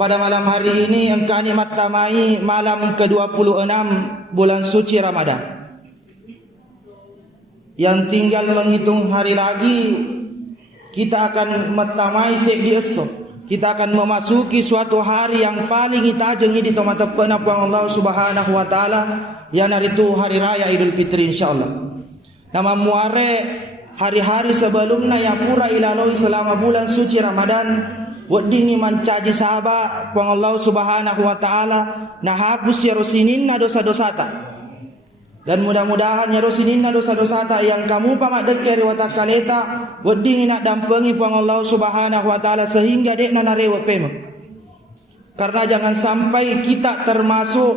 pada malam hari ini engkau nikmat tamai malam ke-26 bulan suci Ramadan. Yang tinggal menghitung hari lagi, kita akan metamai di esok. Kita akan memasuki suatu hari yang paling itajeng di mata penapang Allah Subhanahu wa taala, yang hari itu hari raya Idul Fitri insyaallah. Nama muare hari-hari sebelumnya yang pura ilaloi selama bulan suci Ramadan. Wadini mancaji sahabat pang Allah Subhanahu wa taala na hapus ya rosininna dosa-dosa ta. Dan mudah-mudahan ya rosininna dosa-dosa ta yang kamu pamak dekeri watak kaleta wadini nak dampengi pang Allah Subhanahu wa taala sehingga dek na narewa pema. Karena jangan sampai kita termasuk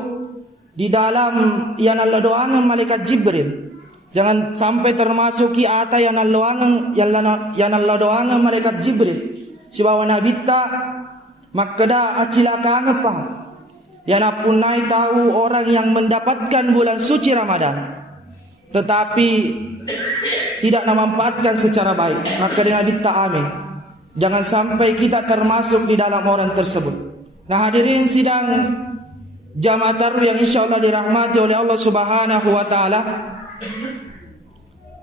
di dalam yang Allah doangan malaikat Jibril. Jangan sampai termasuk ki ata yang Allah doangan malaikat Jibril. Sibawa Nabi tak makada acilaka ngapa yang pun naik tahu orang yang mendapatkan bulan suci Ramadan tetapi tidak memanfaatkan secara baik, maka Nabi tak amin. Jangan sampai kita termasuk di dalam orang tersebut. Nah hadirin sidang jamaah tarawih yang insyaallah dirahmati oleh Allah Subhanahu wa taala.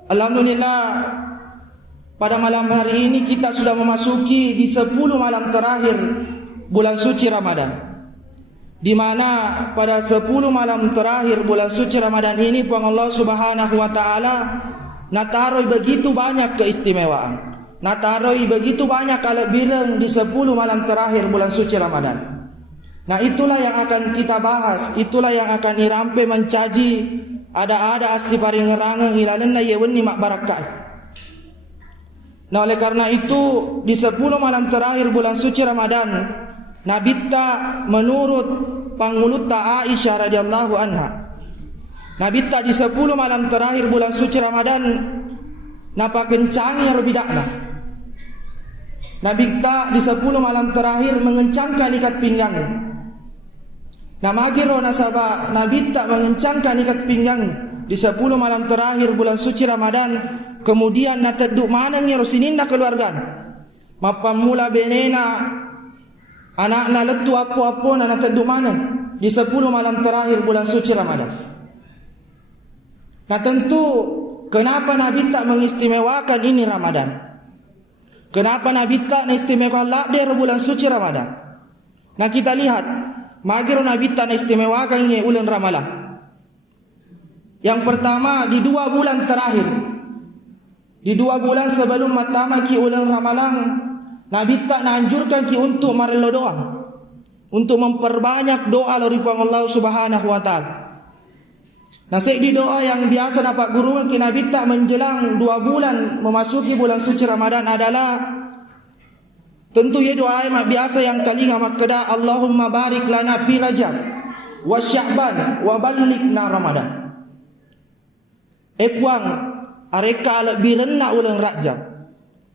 Alhamdulillah, pada malam hari ini kita sudah memasuki di 10 malam terakhir bulan suci Ramadan. Di mana pada 10 malam terakhir bulan suci Ramadan ini Allah Subhanahu wa taala nataroi begitu banyak keistimewaan. Nataroi begitu banyak kelebihan di 10 malam terakhir bulan suci Ramadan. Nah itulah yang akan kita bahas, itulah yang akan irampe mencaji ada asiparing ngerangeng ilalenna yewenni mak barakah. Nah oleh karena itu di 10 malam terakhir bulan suci Ramadan, Nabi ta menurut panguluta Aisyah radhiyallahu anha, Nabi ta di 10 malam terakhir bulan suci Ramadan napa kencangnya robidakna. Nabi ta di 10 malam terakhir mengencangkan ikat pinggangnya. Nah magiro nasaba Nabi ta mengencangkan ikat pinggangnya di 10 malam terakhir bulan suci Ramadan. Kemudian na teduk manangnya rosininna keluarga mapa mula benena anak-anak letu apa-apa na teduk manang di 10 malam terakhir bulan suci Ramadan. Nah tentu kenapa Nabi tak mengistimewakan ini Ramadan? Kenapa Nabi tak mengistimewakan lakdir bulan suci Ramadan? Nah kita lihat magiro Nabi tak mengistimewakan ini ulang Ramadan. Yang pertama di 2 bulan terakhir, di 2 bulan sebelum matama ki ulang Ramadan, Nabi tak anjurkan ki untuk marelo doa, untuk memperbanyak doa dari Allah Subhanahu wa taala. Nah di doa yang biasa dapat guru ki Nabi tak menjelang 2 bulan memasuki bulan suci Ramadan adalah tentu ya doa yang biasa yang kali makada Allahumma barik lana fi Rajab wa Sya'ban wa ballighna Ramadan. Puang areka lebih rendah ulang Rajab,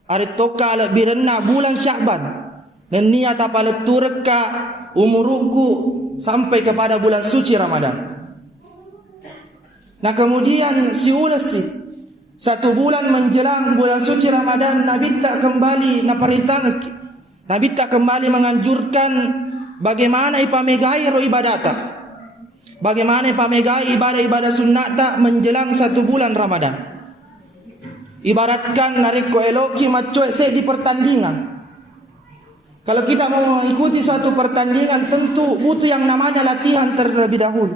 are toka lebih rendah bulan Sya'ban, dan niat apa leturka umurku sampai kepada bulan suci Ramadan. Nah kemudian si ulasi 1 bulan menjelang bulan suci Ramadan, Nabi tak kembali naparitang, Nabi tak kembali menganjurkan bagaimana ipamegai ro ibadata. Bagaimana pamegai ibadah-ibadah sunnah tak menjelang 1 bulan Ramadan. Ibaratkan nariko eloki macoe di pertandingan. Kalau kita mau mengikuti suatu pertandingan tentu butuh yang namanya latihan terlebih dahulu.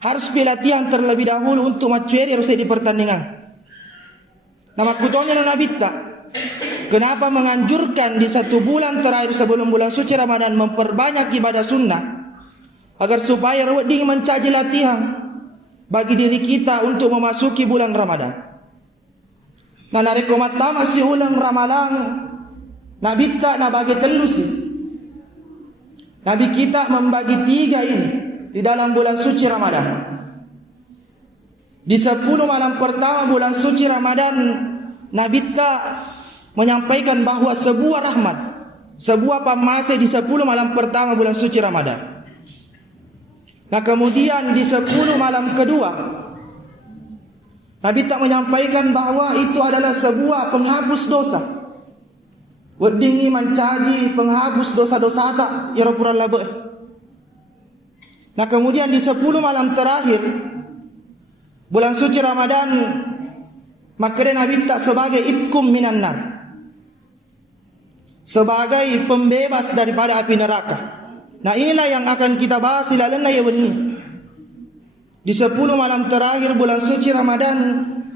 Harus latihan terlebih dahulu untuk macoe harus di pertandingan. Nama kutonya Nabi tak. Kenapa menganjurkan di 1 bulan terakhir sebelum bulan suci Ramadan memperbanyak ibadah sunnah? Agar supaya ding mencaji latihan bagi diri kita untuk memasuki bulan Ramadan. Nah narekomat masih ulang Ramadan, Nabi tak nak bagi telusi. Nabi kita membagi 3 ini di dalam bulan suci Ramadan. Di 10 malam pertama bulan suci Ramadan, Nabi tak menyampaikan bahawa sebuah rahmat, sebuah pamase di 10 malam pertama bulan suci Ramadan. Nah kemudian di 10 malam kedua, Nabi tak menyampaikan bahawa itu adalah sebuah penghapus dosa. Wedingi mencaji penghapus dosa-dosa tak ira pura labe. Nah kemudian di 10 malam terakhir bulan suci Ramadan, maka Nabi tak sebagai itkum minan nar, sebagai pembebas daripada api neraka. Nah inilah yang akan kita bahas ilalana ya ini. Di 10 malam terakhir bulan suci Ramadan,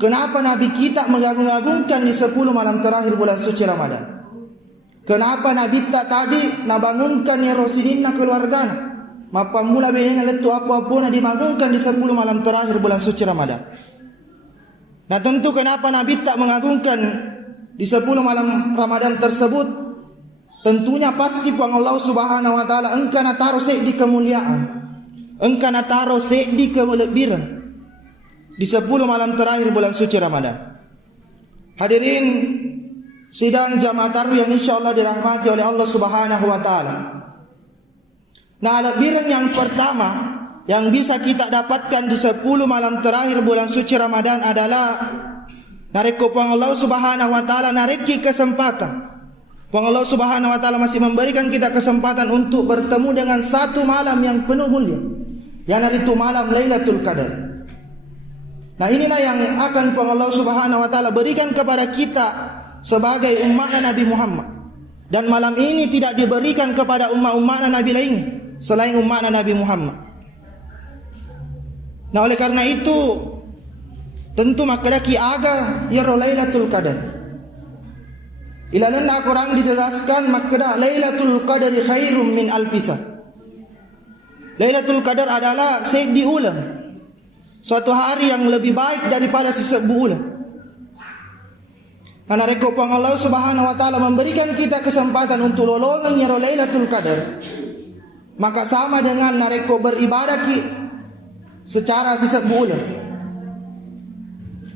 kenapa Nabi kita mengagung-agungkan di 10 malam terakhir bulan suci Ramadan? Kenapa Nabi tak tadi nabangunkan ya Rasulina keluargana? Mapa mula benena letu apa-apa na dibangunkan di 10 malam terakhir bulan suci Ramadan. Nah tentu kenapa Nabi tak mengagungkan di 10 malam Ramadan tersebut? Tentunya pasti puang Allah Subhanahu wa taala engkau na taruh di kemuliaan, engkau na taruh di kelebihan di 10 malam terakhir bulan suci Ramadan. Hadirin sidang jamaah tarawih yang insyaallah dirahmati oleh Allah Subhanahu wa taala. Nah, lebiran yang pertama yang bisa kita dapatkan di 10 malam terakhir bulan suci Ramadan adalah nareko puang Allah Subhanahu wa taala nareki kesempatan. Puang Allah Subhanahu wa taala masih memberikan kita kesempatan untuk bertemu dengan satu malam yang penuh mulia, yang itu malam Lailatul Qadar. Nah, inilah yang akan puang Allah Subhanahu wa taala berikan kepada kita sebagai umat Nabi Muhammad. Dan malam ini tidak diberikan kepada umat-umat Nabi lainnya selain umat Nabi Muhammad. Nah oleh karena itu tentu makalaki aga ya Lailatul Qadar. Ilalanna Quran dijelaskan makna Lailatul Qadar khairum min alfisa. Lailatul Qadar adalah seribu ulang, suatu hari yang lebih baik daripada 1000 bulan. Karena rekopang Allah Subhanahu wa taala memberikan kita kesempatan untuk lolongan ya Lailatul Qadar, maka sama dengan nareko beribadah ki secara 1000 bulan.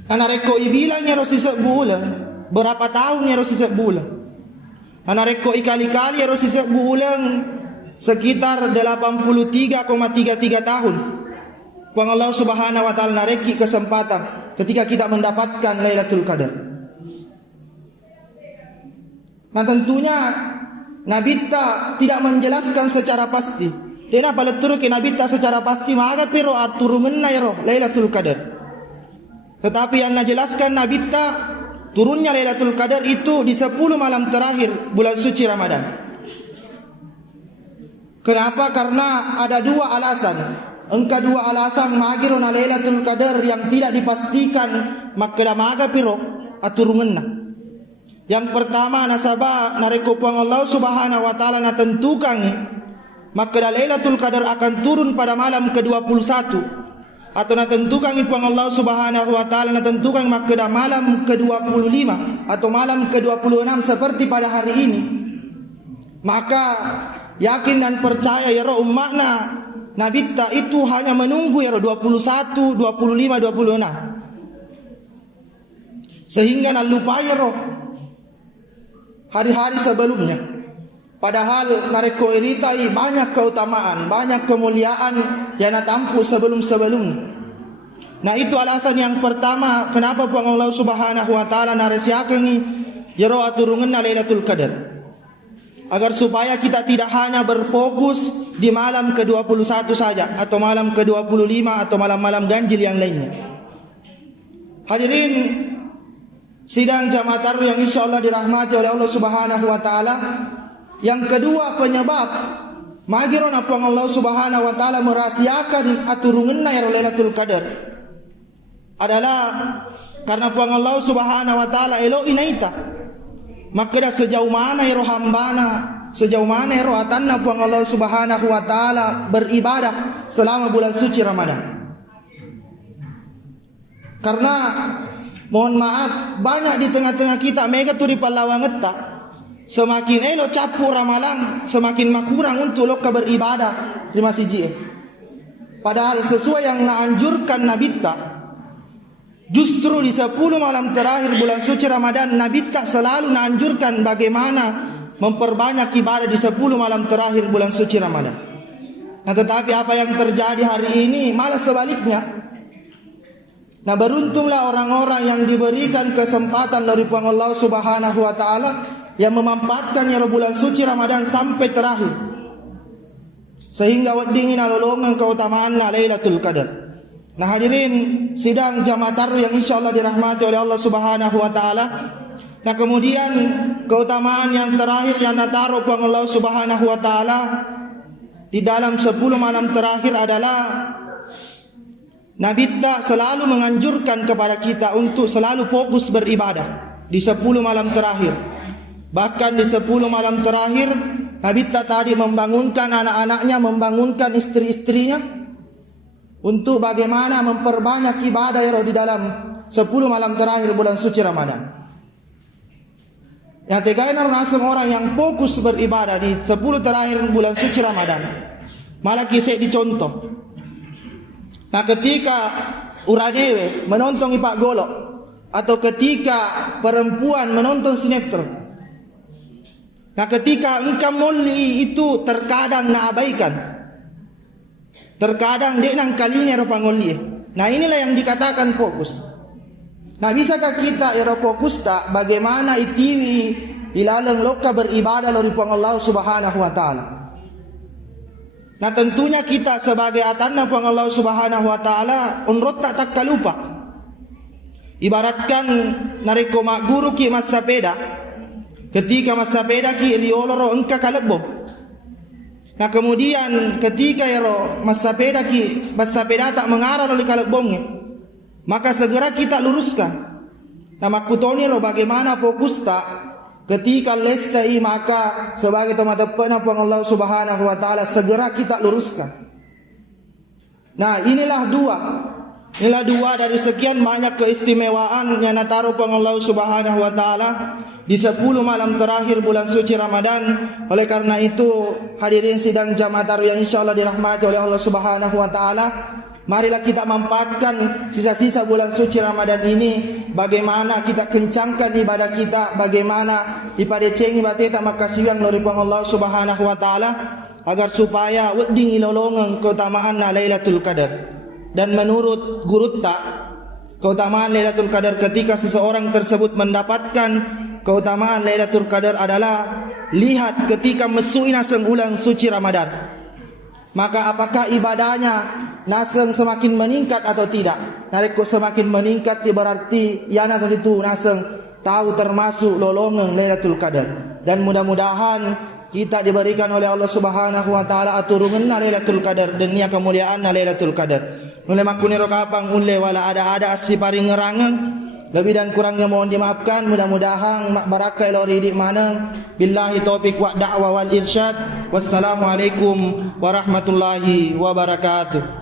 Karena reko ibilang ya 1000 bulan, berapa tahun ya 1000 bulan. Karena reko ikali-kali ya 1000 bulan sekitar 83,33 tahun. Puang Allah Subhanahu wa taala nareki kesempatan ketika kita mendapatkan Lailatul Qadar. Nah tentunya Nabi tidak menjelaskan secara pasti. Tidak pada turun ke Nabi secara pasti maka pero turun nairo Lailatul Qadar. Tetapi yang menjelaskan Nabi turunnya Lailatul Qadar itu di 10 malam terakhir bulan suci Ramadan. Kenapa? Karena ada dua alasan. Engka dua alasan magiruna Lailatul Qadar yang tidak dipastikan maka maga pero aturungenna. Yang pertama nasabah nareko puang Allah Subhanahu wa taala na tentukan maka Lailatul Qadar akan turun pada malam ke-21 atau na tentukan puang Allah Subhanahu wa taala na tentukan maka malam ke-25 atau malam ke-26 seperti pada hari ini. Maka yakin dan percaya ya umatna Nabi itu hanya menunggu ya 21, 25, 26 sehingga na lupa ya hari-hari sebelumnya. Padahal nareko iritai banyak keutamaan, banyak kemuliaan yang natampu sebelum-sebelumnya. Nah itu alasan yang pertama kenapa puang Allah Subhanahu wa taala naresiakeun jero aturungeunna Lailatul Qadar. Agar supaya kita tidak hanya berfokus di malam ke-21 saja atau malam ke-25 atau malam-malam ganjil yang lainnya. Hadirin sidang jamaah tarawih yang insyaallah dirahmati oleh Allah Subhanahu wa taala. Yang kedua penyebab magirona puang Allah Subhanahu wa taala merahasiakan aturungeunna ya Lailatul Qadar adalah karena puang Allah Subhanahu wa taala elo inaita. Maka sejauh mana ya hambana, sejauh mana ya atanna puang Allah Subhanahu wa taala beribadah selama bulan suci Ramadan. Karena mohon maaf, banyak di tengah-tengah kita mega turi palawang eta. Semakin elo capu ramalan, semakin makurang untuk lo beribadah di masjid. Padahal sesuai yang naanjurkan Nabi justru di 10 malam terakhir bulan suci Ramadan Nabi selalu naanjurkan bagaimana memperbanyak ibadah di 10 malam terakhir bulan suci Ramadan. Nah tetapi apa yang terjadi hari ini malah sebaliknya. Nah beruntunglah orang-orang yang diberikan kesempatan dari Puang Allah Subhanahu wa taala yang memampatkan ya bulan suci Ramadan sampai terakhir, sehingga wedding ina lolongan keutamaan Lailatul Qadar. Nah hadirin sidang jamaah taruh yang insyaallah dirahmati oleh Allah Subhanahu wa taala. Nah kemudian keutamaan yang terakhir yang nataruh Allah Subhanahu wa taala di dalam 10 malam terakhir adalah Nabi tak selalu menganjurkan kepada kita untuk selalu fokus beribadah di 10 malam terakhir. Bahkan di 10 malam terakhir Nabi tak tadi membangunkan anak-anaknya, membangunkan istri-istrinya untuk bagaimana memperbanyak ibadah ya di dalam 10 malam terakhir bulan suci Ramadan. Yang tegainar nasem orang yang fokus beribadah di 10 terakhir bulan suci Ramadan. Malah kisah dicontoh. Nah ketika uradewe menonton ipak golok, atau ketika perempuan menonton sinetron, nah ketika engkau moli itu terkadang nak abaikan, terkadang dia nang kalinya rupa ngoli. Nah inilah yang dikatakan fokus. Nah bisakah kita ya fokus tak bagaimana itiwi ilalang loka beribadah lori puang Allah Subhanahu wa taala. Nah tentunya kita sebagai atanna puang Allah Subhanahu wa taala unrot tak kalupa. Ibaratkan nareko mak guru ki mas sepeda, ketika mas sepeda ki rioloro engka kalebo. Nah kemudian ketika ero mas sepeda tak mengarah oleh kalebongnya, maka segera kita luruskan. Nah makutoni ro bagaimana fokus tak ketika lestai, maka sebagai tomatepena puang Allah Subhanahu wa taala segera kita luruskan. Nah inilah dua dari sekian banyak keistimewaan yang nataruh puang Allah Subhanahu wa taala di 10 malam terakhir bulan suci Ramadan. Oleh karena itu hadirin sidang jamaah taruh yang insyaallah dirahmati oleh Allah Subhanahu wa taala, marilah kita manfaatkan sisa-sisa bulan suci Ramadan ini. Bagaimana kita kencangkan ibadah kita, bagaimana ibadah cengi bateta makasiwang lori puang Allah Subhanahu wa taala, agar supaya wedding ilolongan keutamaan Lailatul Qadar. Dan menurut guru tak, keutamaan Lailatul Qadar ketika seseorang tersebut mendapatkan keutamaan Lailatul Qadar adalah lihat ketika mesuina bulan suci Ramadan. Maka apakah ibadahnya naseng semakin meningkat atau tidak? Nareko semakin meningkat berarti yana itu naseng tahu termasuk lolongan Lailatul Qadar. Dan mudah-mudahan kita diberikan oleh Allah Subhanahu wa taala aturungan Lailatul Qadar dan nia kemuliaan Lailatul Qadar. Nule makuniro kapang unle wala ada asi paring ngerangan. Lebih dan kurangnya mohon dimaafkan. Mudah-mudahan barakah elori di mana. Billahi taufik wa da'wa wal irsyad. Wassalamualaikum warahmatullahi wabarakatuh.